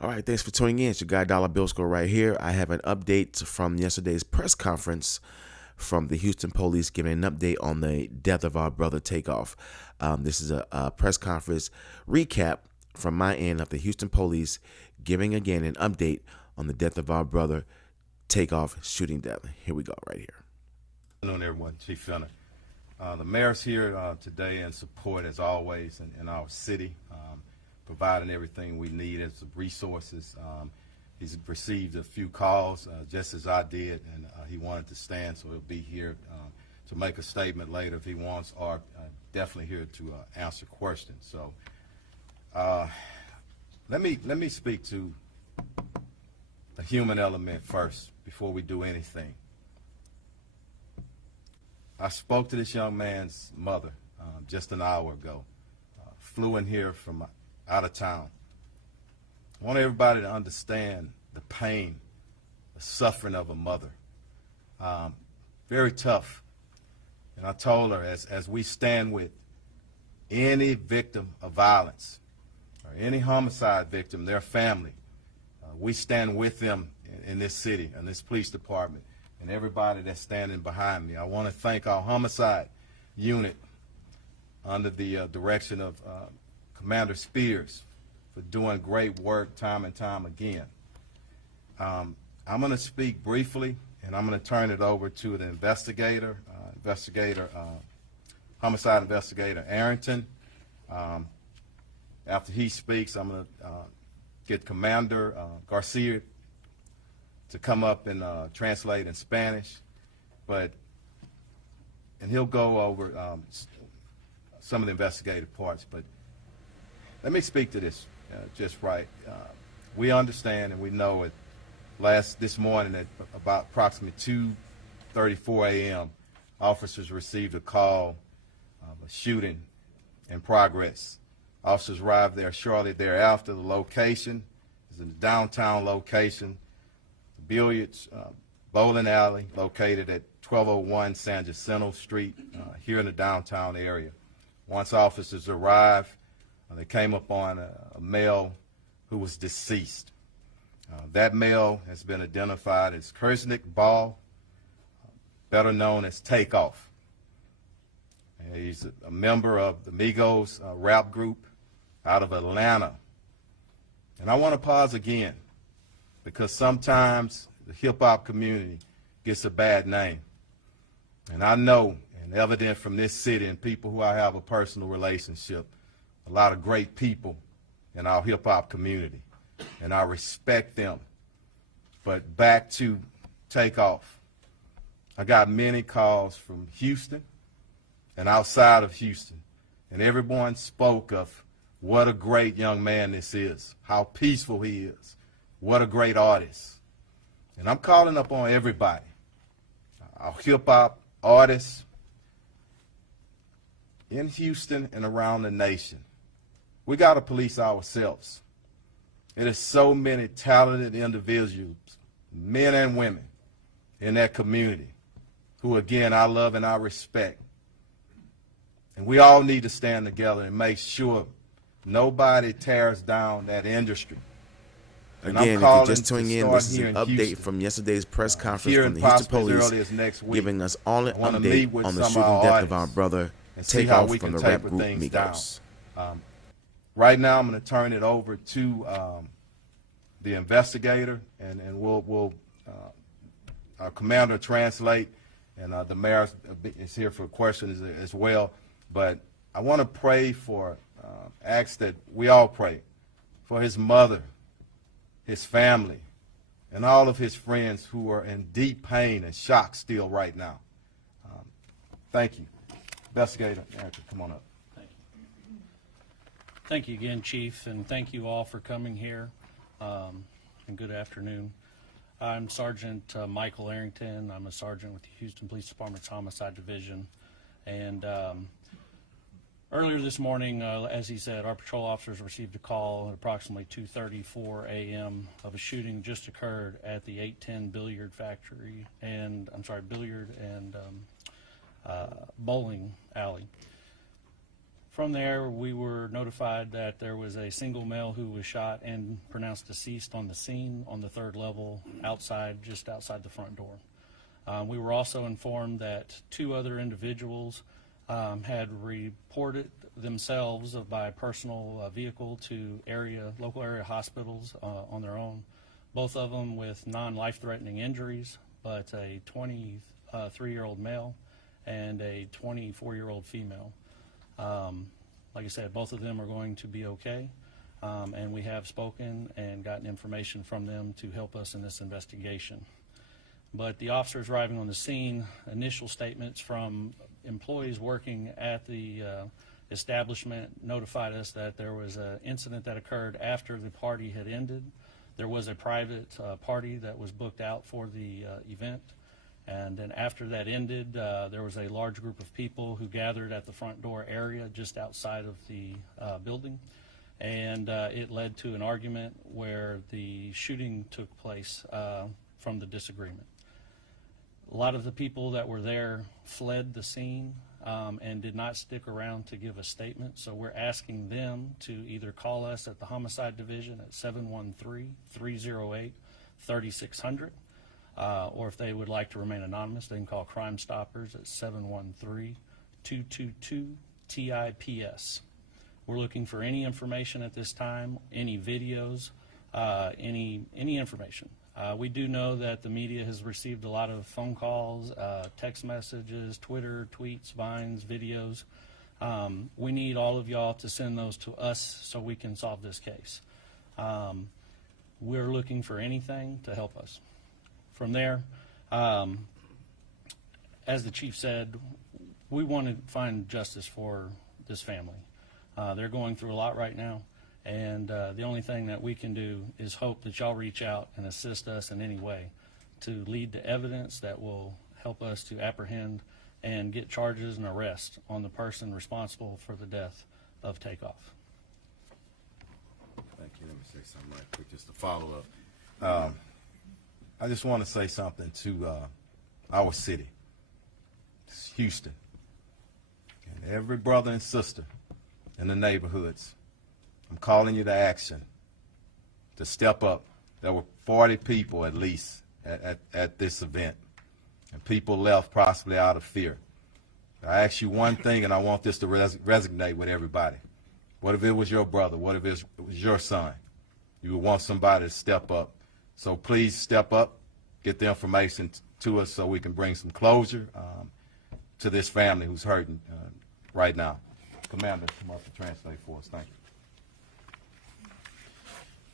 All right, thanks for tuning in. It's your guy Dollar Bill Score right here. I have an update from yesterday's press conference from the Houston police giving an update on the death of our brother Takeoff. This is a press conference recap from my end of the Houston police giving again an update on the death of our brother Takeoff shooting death. Here we go right here. Good afternoon, everyone. Chief Fenner. The mayor's here today in support, as always, in our city, providing everything we need as resources. He's received a few calls, just as I did, and he wanted to stand, so he'll be here to make a statement later if he wants, or definitely here to answer questions. So let me speak to the human element first before we do anything. I spoke to this young man's mother just an hour ago. Flew in here from out of town. I want everybody to understand the pain, the suffering of a mother. Very tough. And I told her, as we stand with any victim of violence or any homicide victim, their family, we stand with them in this city, in this police department, and everybody that's standing behind me. I want to thank our homicide unit under the direction of Commander Spears for doing great work time and time again. I'm going to speak briefly, and I'm going to turn it over to the investigator, homicide investigator Arrington. After he speaks, I'm going to get Commander Garcia to come up and translate in Spanish, and he'll go over some of the investigative parts. But let me speak to this just right. We understand and we know it. This morning at about approximately 2:34 a.m., officers received a call of a shooting in progress. Officers arrived there shortly thereafter. The location is in the downtown location, the billiards bowling alley located at 1201 San Jacinto Street here in the downtown area. Once officers arrived, they came upon a male who was deceased. That male has been identified as Kersnick Ball, better known as Takeoff. He's a member of the Migos rap group out of Atlanta. And I want to pause again because sometimes the hip-hop community gets a bad name. And I know, and evident from this city and people who I have a personal relationship, a lot of great people in our hip-hop community, and I respect them. But back to Takeoff. I got many calls from Houston and outside of Houston, and everyone spoke of what a great young man this is, how peaceful he is, what a great artist. And I'm calling up on everybody, our hip-hop artists in Houston and around the nation. We got to police ourselves. It is so many talented individuals, men and women, in that community who, again, I love and I respect. And we all need to stand together and make sure nobody tears down that industry. And Again, if you're just tuning in, this is an update from yesterday's press conference from the Houston police giving us all an update on the shooting death of our brother Takeoff from the rap group Migos. Right now, I'm going to turn it over to the investigator, and we'll our commander translate, and the mayor is here for questions as well. But I want to pray for, ask that we all pray for his mother, his family, and all of his friends who are in deep pain and shock still right now. Thank you. Investigator, Arrington, come on up. Thank you again, Chief, and thank you all for coming here, and good afternoon. I'm Sergeant Michael Arrington. I'm a sergeant with the Houston Police Department's Homicide Division, and earlier this morning, as he said, our patrol officers received a call at approximately 2:34 a.m. of a shooting just occurred at the 810 billiard bowling alley. From there, we were notified that there was a single male who was shot and pronounced deceased on the scene on the 3rd level outside, just outside the front door. We were also informed that 2 other individuals had reported themselves by personal vehicle to local area hospitals on their own, both of them with non-life-threatening injuries, but a 23-year-old male and a 24-year-old female. Like I said, both of them are going to be okay, and we have spoken and gotten information from them to help us in this investigation. But the officers arriving on the scene, initial statements from employees working at the establishment notified us that there was an incident that occurred after the party had ended. There was a private party that was booked out for the event. And then after that ended, there was a large group of people who gathered at the front door area just outside of the building. And it led to an argument where the shooting took place from the disagreement. A lot of the people that were there fled the scene and did not stick around to give a statement. So we're asking them to either call us at the Homicide Division at 713-308-3600. Or if they would like to remain anonymous, they can call Crime Stoppers at 713-222-TIPS. We're looking for any information at this time, any videos, any information. We do know that the media has received a lot of phone calls, text messages, Twitter, tweets, vines, videos. We need all of y'all to send those to us so we can solve this case. We're looking for anything to help us. From there, as the chief said, we want to find justice for this family. They're going through a lot right now, and the only thing that we can do is hope that y'all reach out and assist us in any way to lead to evidence that will help us to apprehend and get charges and arrest on the person responsible for the death of Takeoff. Thank you. Let me say something right quick, just to follow up. I just want to say something to our city, it's Houston, and every brother and sister in the neighborhoods. I'm calling you to action, to step up. There were 40 people at least at this event, and people left possibly out of fear. I ask you one thing, and I want this to resonate with everybody. What if it was your brother? What if it was your son? You would want somebody to step up. So please step up, get the information to us so we can bring some closure to this family who's hurting right now. Commander, come up to translate for us. Thank you.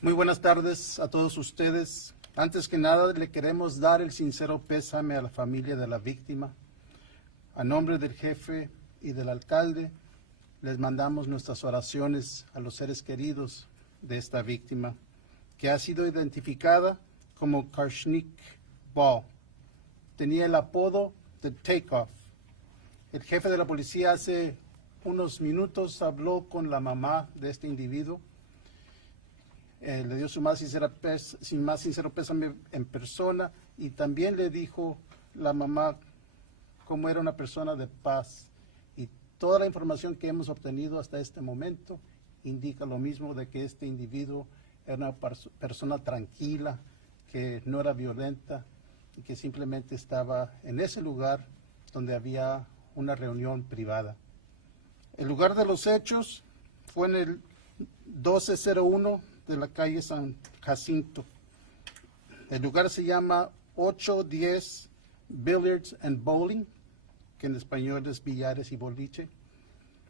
Muy buenas tardes a todos ustedes. Antes que nada, le queremos dar el sincero pésame a la familia de la víctima. A nombre del jefe y del alcalde, les mandamos nuestras oraciones a los seres queridos de esta víctima, que ha sido identificada como Karshnik Ball. Tenía el apodo de Takeoff. El jefe de la policía hace unos minutos habló con la mamá de este individuo. Le dio su más sincero pésame en persona, y también le dijo la mamá cómo era una persona de paz. Y toda la información que hemos obtenido hasta este momento indica lo mismo, de que este individuo era una persona tranquila, que no era violenta y que simplemente estaba en ese lugar donde había una reunión privada. El lugar de los hechos fue en el 1201 de la calle San Jacinto. El lugar se llama 810 Billiards and Bowling, que en español es billares y boliche.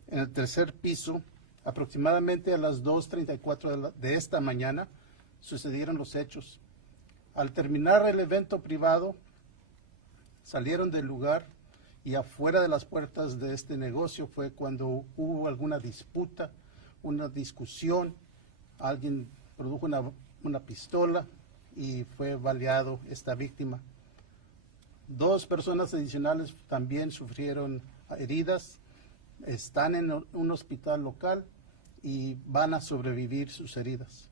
En el tercer piso, aproximadamente a las 2:34 de esta mañana, sucedieron los hechos. Al terminar el evento privado, salieron del lugar, y afuera de las puertas de este negocio fue cuando hubo alguna disputa, una discusión. Alguien produjo una pistola y fue baleado esta víctima. 2 personas adicionales también sufrieron heridas. Están en un hospital local y van a sobrevivir sus heridas.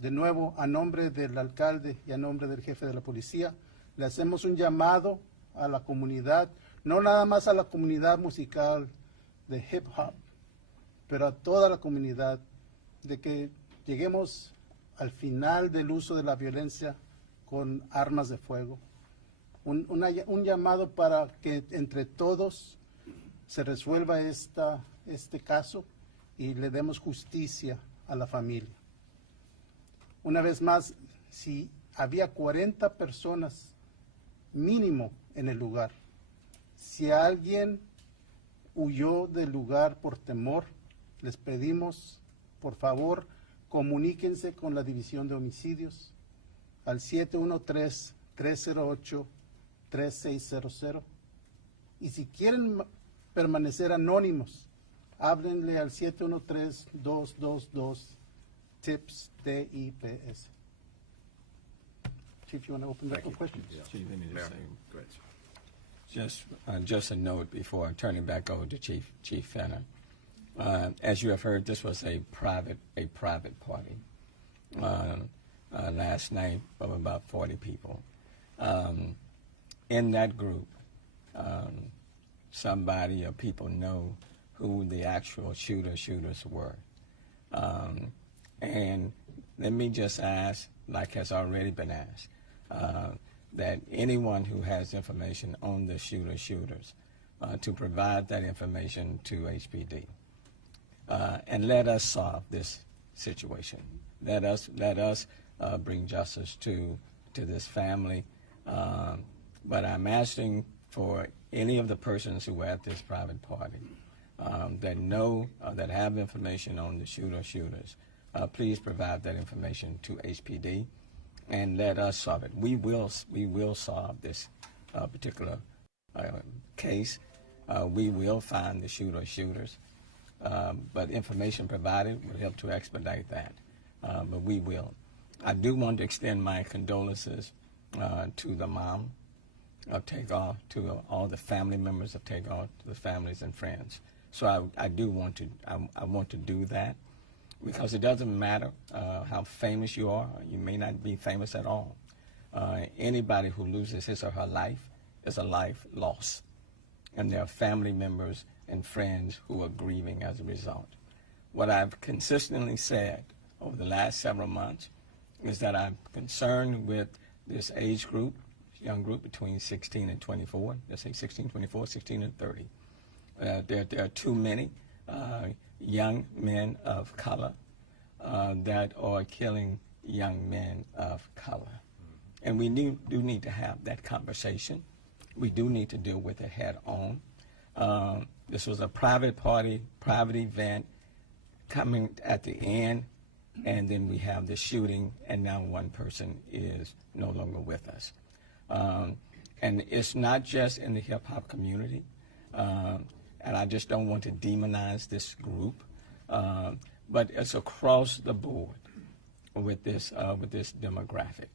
De nuevo, a nombre del alcalde y a nombre del jefe de la policía, le hacemos un llamado a la comunidad, no nada más a la comunidad musical de hip hop, pero a toda la comunidad, de que lleguemos al final del uso de la violencia con armas de fuego. Un llamado para que entre todos se resuelva este caso y le demos justicia a la familia. Una vez más, si había 40 personas mínimo en el lugar, si alguien huyó del lugar por temor, les pedimos, por favor, comuníquense con la División de Homicidios al 713-308-3600. Y si quieren permanecer anónimos, háblenle al 713-222-TIPS, TIPS. Chief, you want to open up for questions? Chief, any to Mayor. say? Go ahead, Chief. Just a note before turning back over to Chief Fenner. As you have heard, this was a private party last night of about 40 people. In that group, somebody or people know who the actual shooters were. And let me just ask, like has already been asked, that anyone who has information on the shooters to provide that information to HPD. And let us solve this situation. Let us bring justice to this family. But I'm asking for any of the persons who were at this private party that know, that have information on the shooters, please provide that information to HPD and let us solve it. We will solve this particular case. We will find the shooters. But information provided will help to expedite that. But we will. I do want to extend my condolences to the mom of Takeoff, to all the family members of Takeoff, to the families and friends. So I do want to, I want to do that, because it doesn't matter how famous you are. You may not be famous at all. Anybody who loses his or her life is a life lost. And there are family members and friends who are grieving as a result. What I've consistently said over the last several months is that I'm concerned with this age group, young group between 16 and 24, let's say 16, 24, 16 and 30. There are too many young men of color that are killing young men of color. And we do need to have that conversation. We do need to deal with it head on. This was a private party, private event coming at the end, and then we have the shooting, and now one person is no longer with us. And it's not just in the hip-hop community, and I just don't want to demonize this group, but it's across the board with this demographic,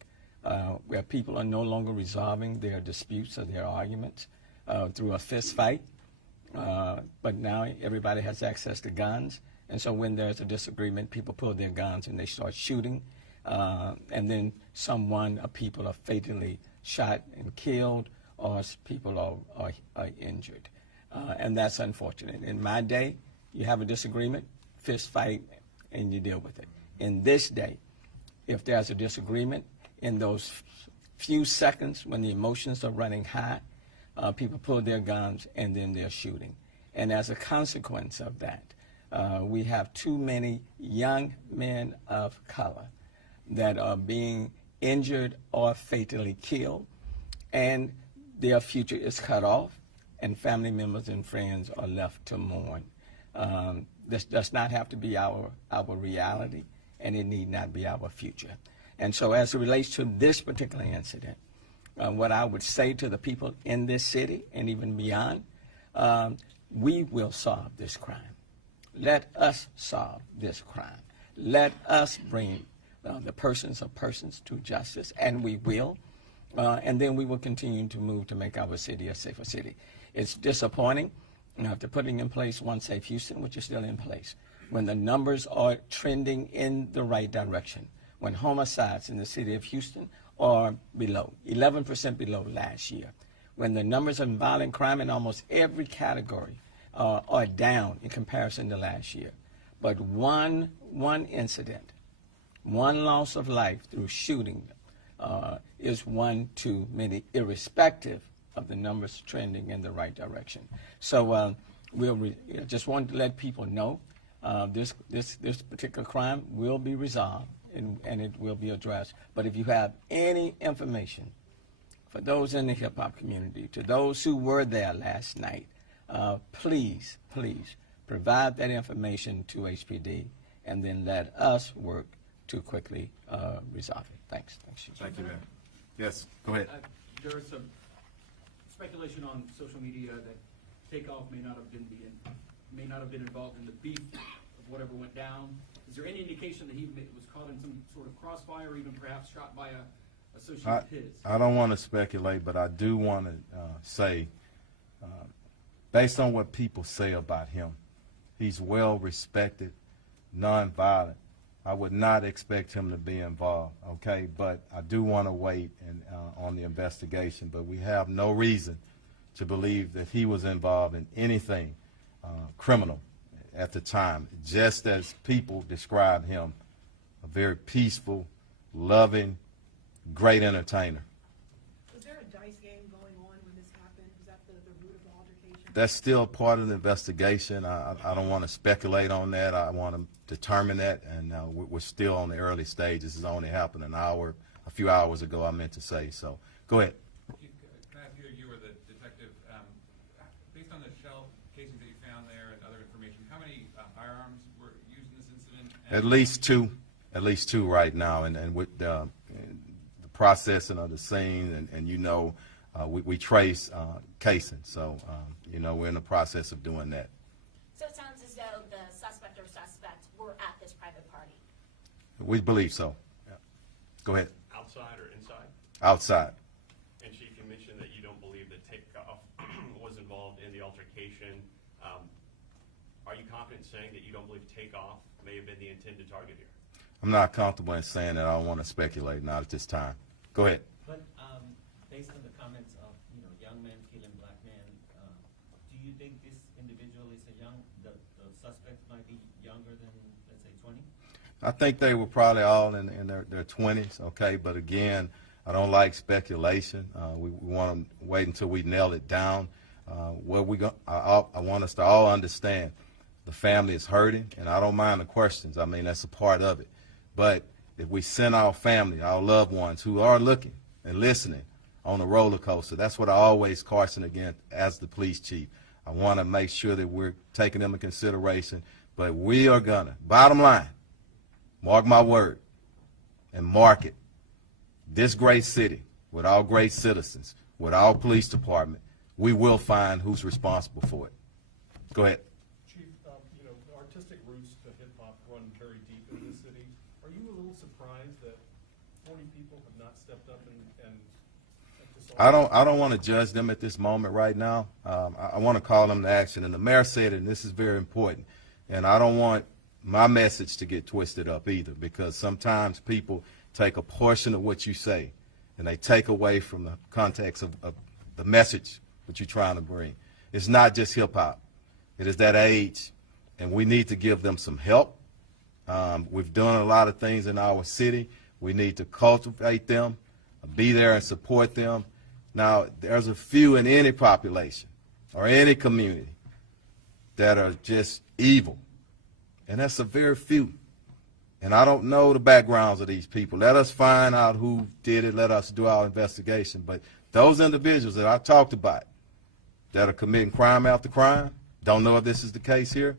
where people are no longer resolving their disputes or their arguments through a fist fight. But now everybody has access to guns, and so when there's a disagreement, people pull their guns and they start shooting, and then someone or people are fatally shot and killed, or people are injured, and that's unfortunate. In my day, you have a disagreement, fist fight, and you deal with it. In this day, if there's a disagreement, in those few seconds when the emotions are running high, people pull their guns and then they're shooting. And as a consequence of that, we have too many young men of color that are being injured or fatally killed, and their future is cut off, and family members and friends are left to mourn. This does not have to be our reality, and it need not be our future. And so as it relates to this particular incident, what I would say to the people in this city and even beyond, we will solve this crime. Let us solve this crime. Let us bring the persons to justice, and we will. And then we will continue to move to make our city a safer city. It's disappointing after putting in place One Safe Houston, which is still in place, when the numbers are trending in the right direction, when homicides in the city of Houston are below, 11% below last year, when the numbers of violent crime in almost every category are down in comparison to last year, But one incident, one loss of life through shooting is one too many, irrespective of the numbers trending in the right direction. So just wanted to let people know this particular crime will be resolved and it will be addressed. But if you have any information for those in the hip hop community, to those who were there last night, please provide that information to HPD and then let us work to quickly resolve it. Thanks. Chief. Thank you, man. Yes, go ahead. There is some speculation on social media that Takeoff may not have been involved in the beef of whatever went down. Is there any indication that he was caught in some sort of crossfire, or even perhaps shot by a associate of his? I don't want to speculate, but I do want to say, based on what people say about him, he's well respected, nonviolent. I would not expect him to be involved, okay? But I do want to wait on the investigation, but we have no reason to believe that he was involved in anything criminal at the time, just as people describe him, a very peaceful, loving, great entertainer. Was there a dice game going on when this happened? Was that the root of the altercation? That's still part of the investigation. I don't want to speculate on that. I want to determine that, and we're still on the early stages. This only happened a few hours ago, I meant to say. So go ahead. Can I ask you were the detective, based on the shell casings that you found there and other information, how many firearms were used in this incident? At least two right now, and with the processing of the scene, and we trace casing, so we're in the process of doing that. So it sounds as though the suspect or suspects were at this private party. We believe so. Yeah. Go ahead. Outside or inside? Outside. And Chief, you mentioned that you don't believe that Takeoff was involved in the altercation. Are you confident saying that you don't believe Takeoff may have been the intended target here? I'm not comfortable in saying that. I don't want to speculate, not at this time. Go ahead. But based on the comments of young men killing black men, do you think this individual is the suspect might be younger than, let's say, 20? I think they were probably all in their 20s, okay? But again, I don't like speculation. We want to wait until we nail it down. I want us to all understand the family is hurting, and I don't mind the questions. I mean, that's a part of it. But if we send our family, our loved ones who are looking and listening on a roller coaster, that's what I always caution against as the police chief. I want to make sure that we're taking them into consideration. But we are going to, bottom line, mark my word, and mark it. This great city, with our great citizens, with our police department, we will find who's responsible for it. Go ahead. Chief, the artistic roots to hip-hop run very deep in this city. Are you a little surprised that 40 people have not stepped up and I don't want to judge them at this moment right now. I want to call them to action. And the mayor said it, and this is very important. And I don't want my message to get twisted up either, because sometimes people take a portion of what you say and they take away from the context of the message that you're trying to bring. It's not just hip-hop. It is that age, and we need to give them some help. We've done a lot of things in our city. We need to cultivate them, be there and support them. Now, there's a few in any population or any community that are just evil, and that's a very few. And I don't know the backgrounds of these people. Let us find out who did it. Let us do our investigation. But those individuals that I talked about that are committing crime after crime, don't know if this is the case here,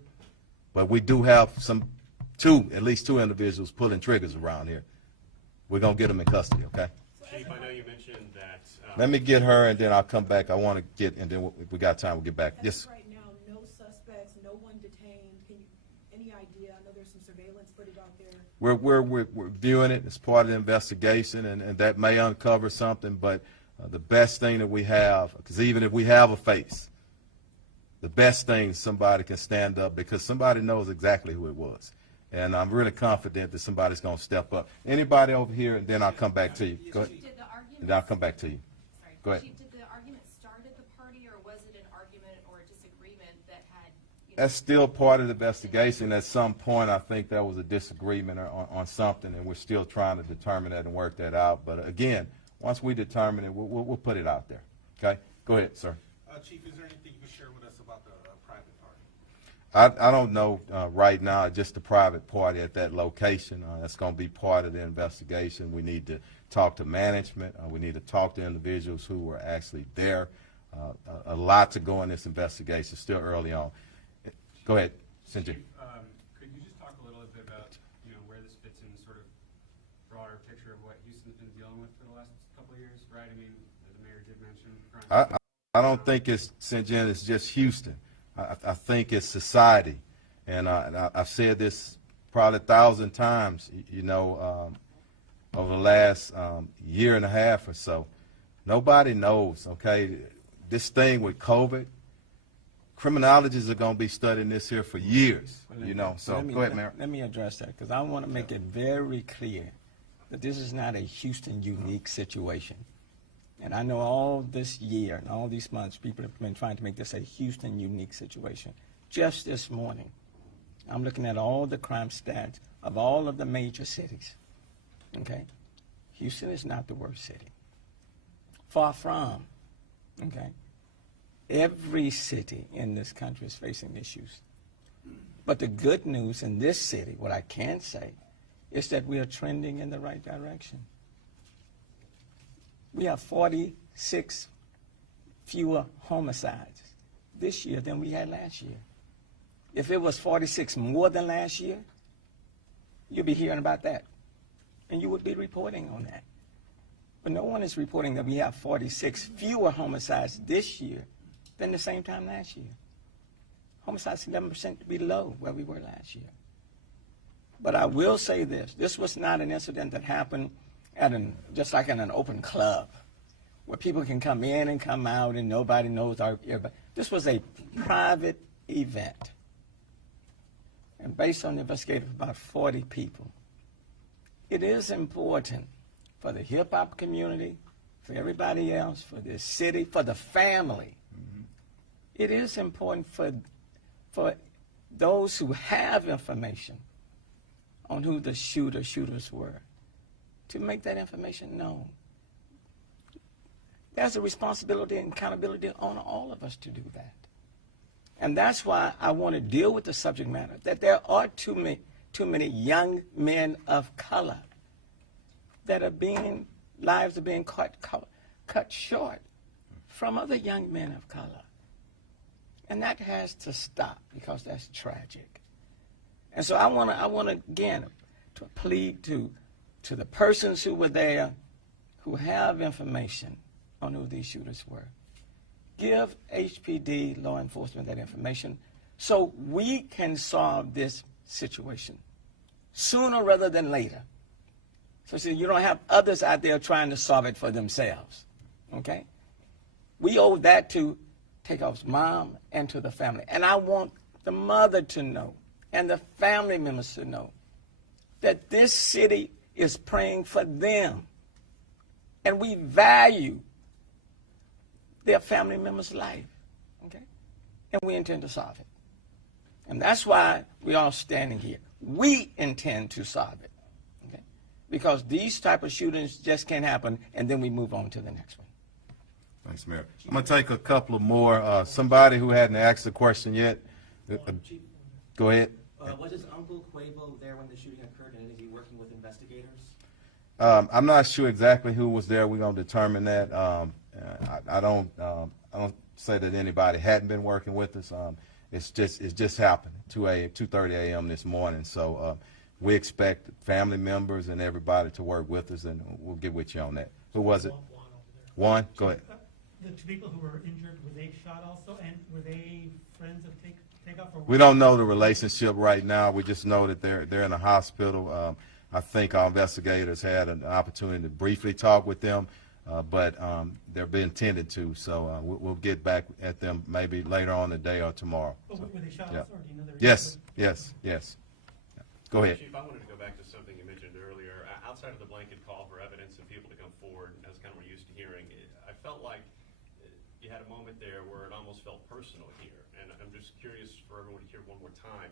but we do have at least two individuals pulling triggers around here. We're going to get them in custody, okay? Chief, I know you mentioned that. Let me get her, and then I'll come back. I want to get, and then if we got time, we'll get back. Yes. Right now, no suspects, no one detained. Any idea? I know there's some surveillance footage out there. We're viewing it as part of the investigation, and that may uncover something, but the best thing that we have, because even if we have a face, the best thing is somebody can stand up, because somebody knows exactly who it was. And I'm really confident that somebody's going to step up. Anybody over here, and then I'll come back to you. Go ahead. And then I'll come back to you. Sorry. Go ahead. Chief, did the argument start at the party, or was it an argument or a disagreement that had, That's still part of the investigation. At some point, I think there was a disagreement on something, and we're still trying to determine that and work that out. But again, once we determine it, we'll put it out there. Okay? Go ahead, sir. Chief, is there anything you can share with us about the private party? I don't know right now, just the private party at that location. That's going to be part of the investigation. We need to talk to management. We need to talk to individuals who were actually there. A lot to go in this investigation, still early on. Go ahead, Cynthia. Chief, could you just talk a little bit about, where this fits in the sort of broader picture of what Houston's been dealing with for the last couple of years, right? I mean, as the mayor did mention. I don't think it's, Cynthia, it's just Houston. I think it's society. And I've said this probably 1,000 times, over the last year and a half or so. Nobody knows, okay? This thing with COVID, criminologists are going to be studying this here for years, So go ahead, Mayor. Let me address that, because I want to make it very clear that this is not a Houston unique situation. And I know all this year and all these months, people have been trying to make this a Houston unique situation. Just this morning, I'm looking at all the crime stats of all of the major cities. Okay? Houston is not the worst city. Far from. Okay? Every city in this country is facing issues. But the good news in this city, what I can say, is that we are trending in the right direction. We have 46 fewer homicides this year than we had last year. If it was 46 more than last year, you'd be hearing about that. And you would be reporting on that. But no one is reporting that we have 46 fewer homicides this year than the same time last year. Homicides 11% below where we were last year. But I will say this. This was not an incident that happened at just like in an open club where people can come in and come out and nobody knows everybody. This was a private event. And based on the investigation of about 40 people, it is important for the hip-hop community, for everybody else, for the city, for the family. Mm-hmm. It is important for those who have information on who the shooters were to make that information known. There's a responsibility and accountability on all of us to do that. And that's why I want to deal with the subject matter, that there are too many young men of color that lives are being cut short from other young men of color. And that has to stop because that's tragic. And so I want to again, to plead to the persons who were there, who have information on who these shooters were. Give HPD, law enforcement, that information so we can solve this situation sooner rather than later. So see, you don't have others out there trying to solve it for themselves, okay? We owe that to Takeoff's mom and to the family. And I want the mother to know and the family members to know that this city is praying for them. And we value their family member's life, okay? And we intend to solve it. And that's why we're all standing here. We intend to solve it, okay? Because these type of shootings just can't happen, and then we move on to the next one. Thanks, Mayor. I'm going to take a couple of more. Somebody who hadn't asked the question yet. Chief, go ahead. Was his uncle Quavo there when the shooting occurred, and is he working with investigators? I'm not sure exactly who was there. We're going to determine that. I don't say that anybody hadn't been working with us. It's just happened 2:30 a.m. this morning. So we expect family members and everybody to work with us, and we'll get with you on that. Who was it? Juan, go ahead. The two people who were injured, were they shot also, and were they friends of Takeoff? We don't know the relationship right now. We just know that they're in a hospital. I think our investigators had an opportunity to briefly talk with them, but they're being tended to. So we'll get back at them maybe later on today or tomorrow. But so, were they shot yeah. also, or do you know their Yes. Go ahead. Chief, I wanted to go back to something you mentioned earlier. Outside of the blanket call for evidence and people to come forward, that's kind of what we're used to hearing. I felt like you had a moment there where it almost felt personal here, and I'm just curious for everyone to hear one more time.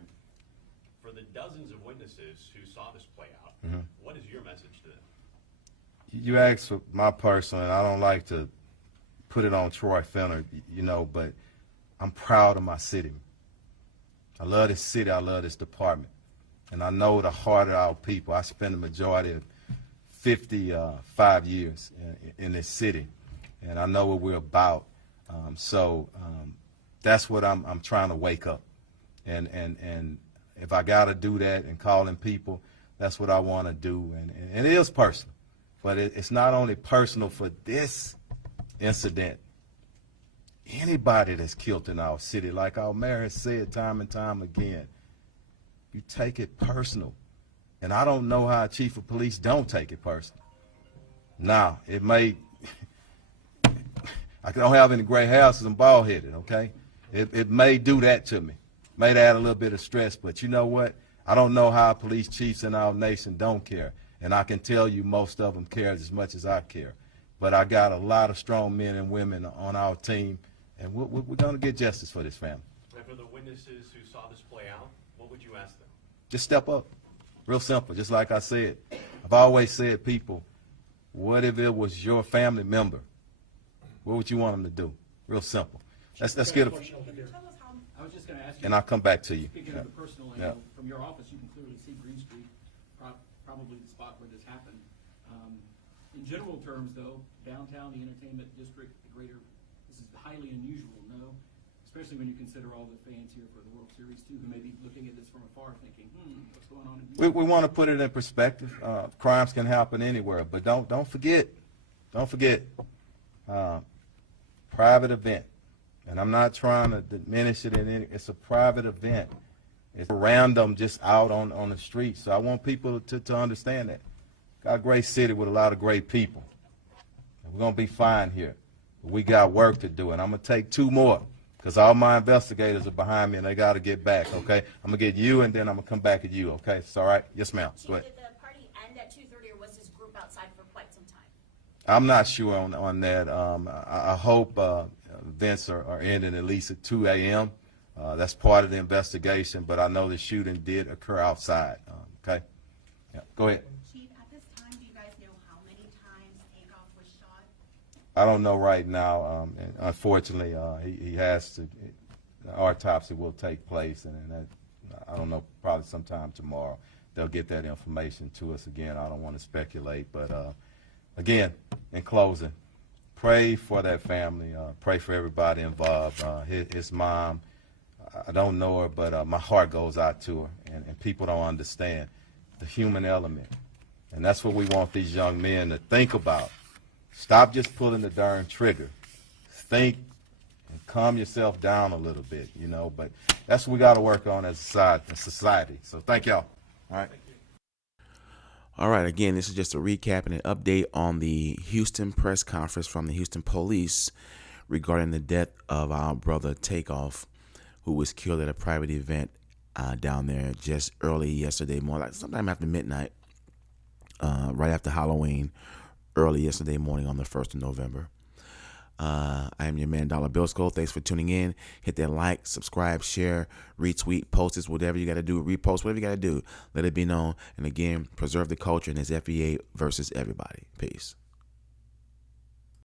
For the dozens of witnesses who saw this play out, what is your message to them? You asked for my personal, and I don't like to put it on Troy Fenner, you know, but I'm proud of my city. I love this city. I love this department. And I know the heart of our people. I spent the majority of 55 years in this city, and I know what we're about. So that's what I'm trying to wake up. And if I got to do that and calling people, that's what I want to do. And it is personal. But it's not only personal for this incident. Anybody that's killed in our city, like our mayor has said time and time again, you take it personal. And I don't know how a chief of police don't take it personal. Now, it may, I don't have any gray hair because I'm bald-headed, okay? It may do that to me. May add a little bit of stress, but you know what? I don't know how police chiefs in our nation don't care. And I can tell you most of them care as much as I care. But I got a lot of strong men and women on our team, and we're going to get justice for this family. And for the witnesses who saw this play out, what would you ask them? Just step up. Real simple, just like I said. I've always said, people, what if it was your family member? What would you want them to do? Real simple. Let's get a... Can you tell us how, I was just going to ask you. And I'll come back to you. Speaking of the personal angle, from your office, you can clearly see Green Street, probably the spot where this happened. In general terms, though, downtown, the entertainment district, the greater, this is highly unusual, no? Especially when you consider all the fans here for the World Series, too, who may be looking at this from afar thinking, what's going on in We want to put it in perspective. Crimes can happen anywhere, but don't forget, private event. And I'm not trying to diminish it in any, it's a private event. It's random, just out on the street. So I want people to understand that. Got a great city with a lot of great people. And we're going to be fine here. But we got work to do, and I'm going to take 2 more because all my investigators are behind me, and they got to get back, okay? I'm going to get you, and then I'm going to come back at you, okay? It's all right? Yes, ma'am. Go ahead. Did the party end at 2:30, or was this group outside for quite some time? I'm not sure on that. I hope events are ending at least at 2 a.m. That's part of the investigation, but I know the shooting did occur outside, okay? Yeah, go ahead. Chief, at this time, do you guys know how many times Takeoff was shot? I don't know right now. And unfortunately, he has to, the autopsy will take place, and that, I don't know, probably sometime tomorrow. They'll get that information to us again. I don't want to speculate, but again, in closing, pray for that family. Pray for everybody involved. His mom, I don't know her, but my heart goes out to her, and people don't understand the human element. And that's what we want these young men to think about. Stop just pulling the darn trigger. Think and calm yourself down a little bit, you know. But that's what we got to work on as a society. So thank y'all. All right. All right, again, this is just a recap and an update on the Houston press conference from the Houston police regarding the death of our brother Takeoff, who was killed at a private event down there just early yesterday morning, like sometime after midnight, right after Halloween, early yesterday morning on the 1st of November. I am your man, Dollar Billsco. Thanks for tuning in. Hit that like, subscribe, share, retweet, post this, whatever you got to do, repost, whatever you got to do. Let it be known. And again, preserve the culture, and it's FEA versus everybody. Peace.